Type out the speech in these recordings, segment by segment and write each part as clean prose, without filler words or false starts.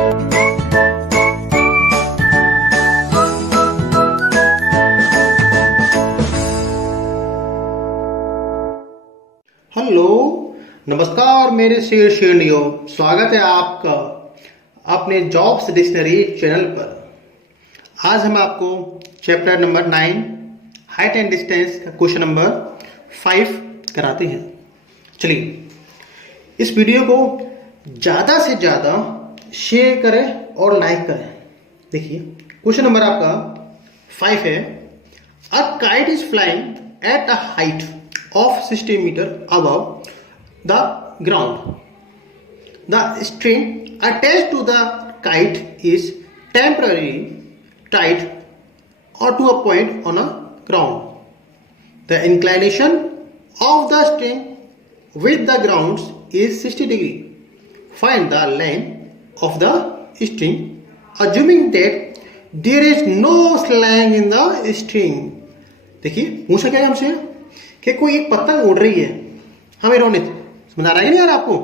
Hello, नमस्कार मेरे शेर शेरनियों, स्वागत है आपका अपने जॉब्स डिक्शनरी चैनल पर। आज हम आपको chapter number 9 height and distance का क्वेश्चन नंबर 5 कराते हैं। चलिए इस वीडियो को ज़्यादा से ज़्यादा शेयर करें और लाइक करें। देखिए क्वेश्चन नंबर आपका 5 है, a kite is flying at a height of 60 meter above the ground. The string attached to the kite is temporarily tied or to a point on a ground. The inclination of the string with the ground is 60 degree. Find the length of the string, assuming that there is no slang in the string. देखिए पूछा क्या है हमसे कि कोई एक पतंग उड़ रही है। हाँ मेरे रोनित, समझ आ रहा है कि नहीं आ रहा आपको?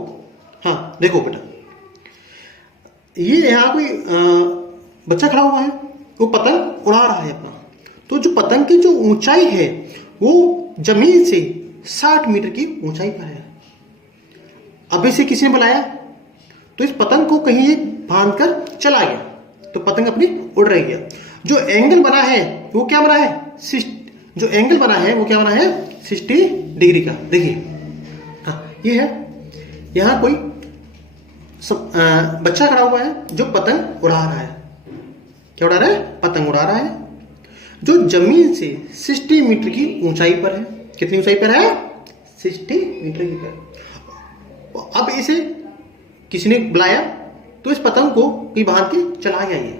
हाँ देखो बेटा, ये यहाँ कोई बच्चा खड़ा हुआ है, वो पतंग उड़ा रहा है अपना। तो जो पतंग की जो ऊंचाई है वो जमीन से 60 मीटर की ऊंचाई पर है। अब इसे किसी ने बुलाया तो इस पतंग को कहीं एक बांध कर चला गया, तो पतंग अपनी उड़ रही है। जो एंगल बना है वो क्या बना है? जो एंगल बना है वो क्या बना है? 60 डिग्री का। देखिए हाँ ये है, यहाँ कोई बच्चा खड़ा हुआ है जो पतंग उड़ा रहा है। क्या उड़ा रहा है? पतंग उड़ा रहा है, जो जमीन से 60 मीटर की ऊंचाई पर है। कितनी ऊंचाई पर है? 60 मीटर की पर। अब इसे किसी ने बुलाया तो इस पतंग को कहीं बांध के चला गया ये।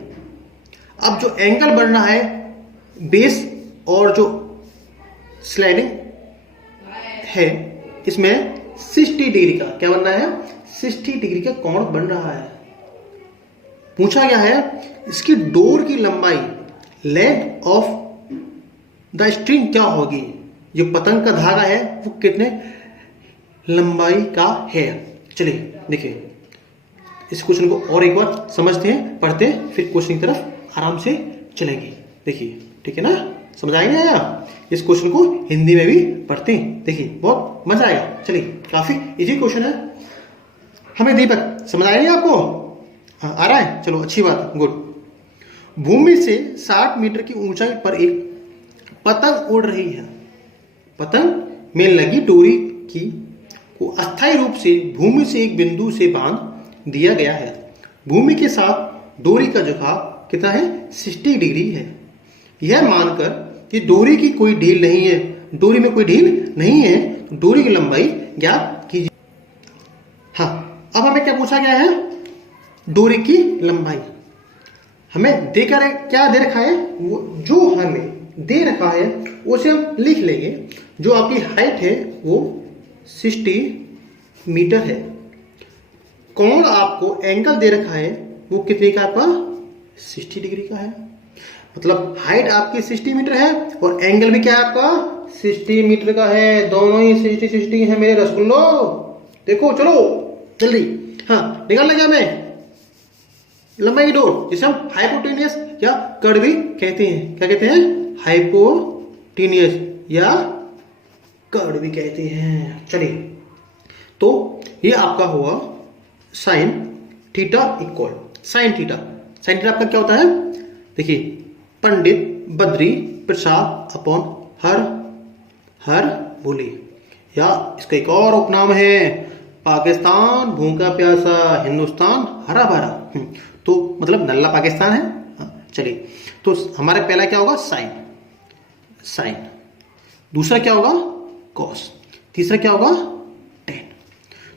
अब जो एंगल बन रहा है बेस और जो स्लाइडिंग है इसमें 60 डिग्री का क्या बनना है? 60 डिग्री का कोण बन रहा है। पूछा गया है इसकी डोर की लंबाई, लेंथ ऑफ द स्ट्रिंग क्या होगी। जो पतंग का धागा है वो कितने लंबाई का है। चलिए देखिए इस क्वेश्चन को और एक बार समझते हैं, पढ़ते हैं, फिर क्वेश्चन की तरफ आराम से चलेंगे। देखिए ठीक है ना, समझ आएगा आया? इस क्वेश्चन को हिंदी में भी पढ़ते हैं, देखिए बहुत मजा आएगा। चलिए काफी इजी क्वेश्चन है। हमें दीपक समझ आया नहीं आपको? हाँ आ रहा है, चलो अच्छी बात, गुड। भूमि से 60 मीटर की ऊंचाई पर एक पतंग उड़ रही है। पतंग में लगी डोरी की को अस्थायी रूप से भूमि से एक बिंदु से बांध दिया गया है। भूमि के साथ डोरी का झुकाव कितना है? 60 डिग्री है। यह मानकर कि डोरी की कोई ढील नहीं है, डोरी में कोई ढील नहीं है, तो डोरी की लंबाई ज्ञात कीजिए। हाँ अब हमें क्या पूछा गया है? डोरी की लंबाई। हमें देकर क्या दे रखा है, वो जो हमें दे रखा है उसे हम लिख लेंगे। जो आपकी हाइट है वो 60 मीटर है। कोण आपको एंगल दे रखा है वो कितने का? आपका 60 डिग्री का है। मतलब हाइट आपकी 60 मीटर है और एंगल भी क्या है आपका? 60 मीटर का है। दोनों ही 60 है मेरे रसगुल्लो। देखो चलो जल्दी, हाँ निकाल लगा मैं लंबाई की डोर, जिसे हम हाइपोटेनियस या कर्ड भी कहते हैं। क्या कहते हैं? हाइपोटेनियस या कर्ड भी कहते हैं। चलिए तो ये आपका हुआ sine theta equal sine theta. Sine theta आपका क्या होता है? देखिए पंडित बद्री प्रसाद अपॉन हर बोली, या इसका एक और उपनाम है पाकिस्तान भूखा प्यासा, हिंदुस्तान हरा भरा। तो मतलब नल्ला पाकिस्तान है। चलिए तो हमारा पहला क्या होगा? साइन। दूसरा क्या होगा? कॉस। तीसरा क्या होगा? टेन।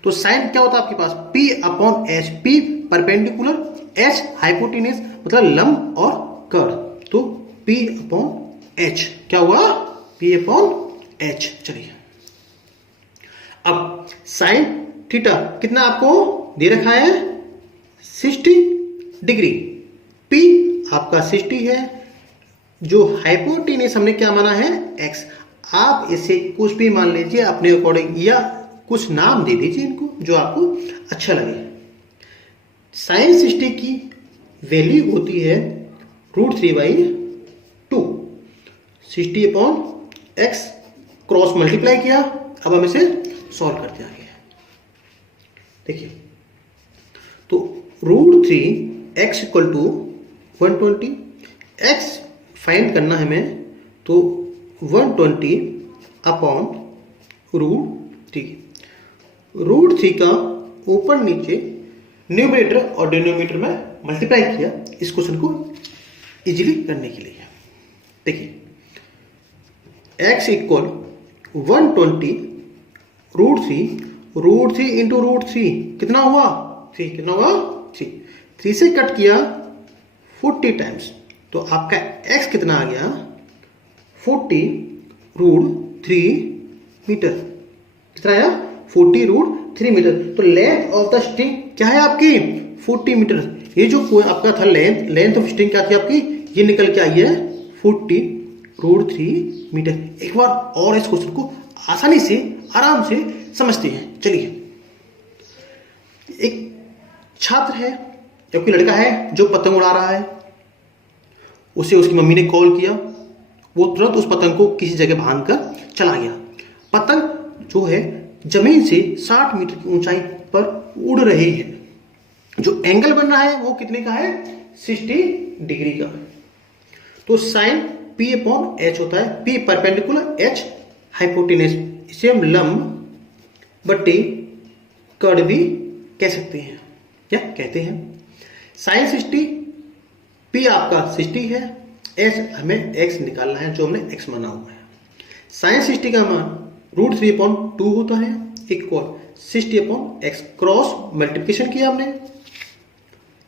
तो साइन क्या होता है आपके पास? P upon H. P perpendicular, H hypotenuse मतलब लंब और कर्ड, तो P अपॉन H क्या हुआ? P upon H। चलिए अब साइन थीटा कितना आपको दे रखा है? 60 डिग्री। P आपका 60 है, जो हाइपोटेनियस हमने क्या माना है? X। आप इसे कुछ भी मान लीजिए अपने अकॉर्डिंग, या कुछ नाम दे दीजिए इनको जो आपको अच्छा लगे। साइन 60 की वैल्यू होती है √3/2। 60/x क्रॉस मल्टीप्लाई किया, अब हम इसे सॉल्व करते आगे। देखिए, तो √3x equal to 120, x find करना है हमें, तो 120/√3। √3 का ऊपर नीचे न्यूमरेटर और डिनोमिनेटर में मल्टीप्लाई किया इस क्वेश्चन को इजीली करने के लिए। देखिए, x इक्वल 120 √3 इंटू √3 कितना हुआ 3, कितना हुआ 3। 3 से कट किया 40 टाइम्स, तो आपका x कितना आ गया 40√3 मीटर। कितना आया 40√3 मीटर। तो लेंथ ऑफ द स्ट्रिंग क्या है आपकी 40 मीटर। ये जो आपका था लेंथ ऑफ स्ट्रिंग क्या थी आपकी, ये निकल के आई है 40√3 मीटर। एक बार और इस क्वेश्चन को आसानी से आराम से समझते हैं। चलिए, एक छात्र है या कोई लड़का है जो पतंग उड़ा रहा है, उसे उसकी मम्मी ने कॉल किया, वो तुरंत उस पतंग को किसी जगह बांध कर चला गया। पतंग जो है जमीन से 60 मीटर की ऊंचाई पर उड़ रही है। जो एंगल बन रहा है वो कितने का है 60 डिग्री का। तो साइन P/H होता है, P परपेंडिकुलर, H हाइपोटेनस। इसे हम लंब बट्टे कर्ण भी कह सकते हैं या कहते हैं। साइन 60, P आपका 60 है, H हमें x निकालना है जो हमने x माना हुआ है। साइन 60 का मान √3/2 होता है, इक्वल 60/x क्रॉस मल्टीप्लिकेशन किया हमने,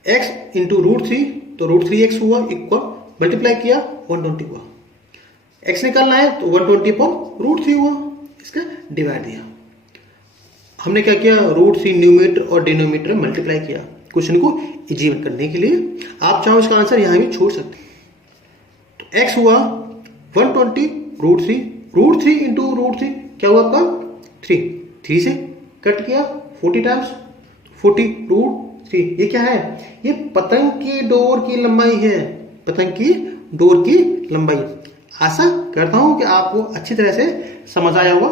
x इंटू √3 तो √3x हुआ, इक्वल मल्टीप्लाई किया 120 हुआ। x निकालना है तो 120/√3 हुआ, इसका डिवाइड दिया। हमने क्या किया √3 न्यूमरेटर और डिनोमिनेटर मल्टीप्लाई किया क्वेश्चन को इजी करने के लिए। आप चाहो इसका आंसर यहां भी छोड़ सकते हैं। तो x हुआ 120√3 इंटू √3 क्या हुआ आपका 3 से कट किया 40 टाइम्स 40√3। ये क्या है, ये पतंग की डोर की लंबाई है, पतंग की डोर की लंबाई। आशा करता हूं कि आपको अच्छी तरह से समझ आया होगा।